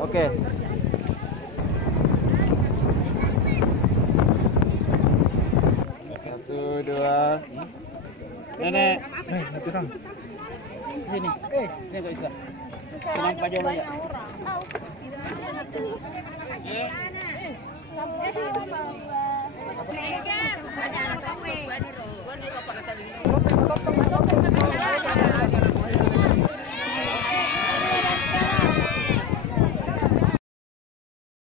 Oke. Satu, dua. Nenek. Satu dong. Sini. Sini kok bisa. Senang Pak Jono ya.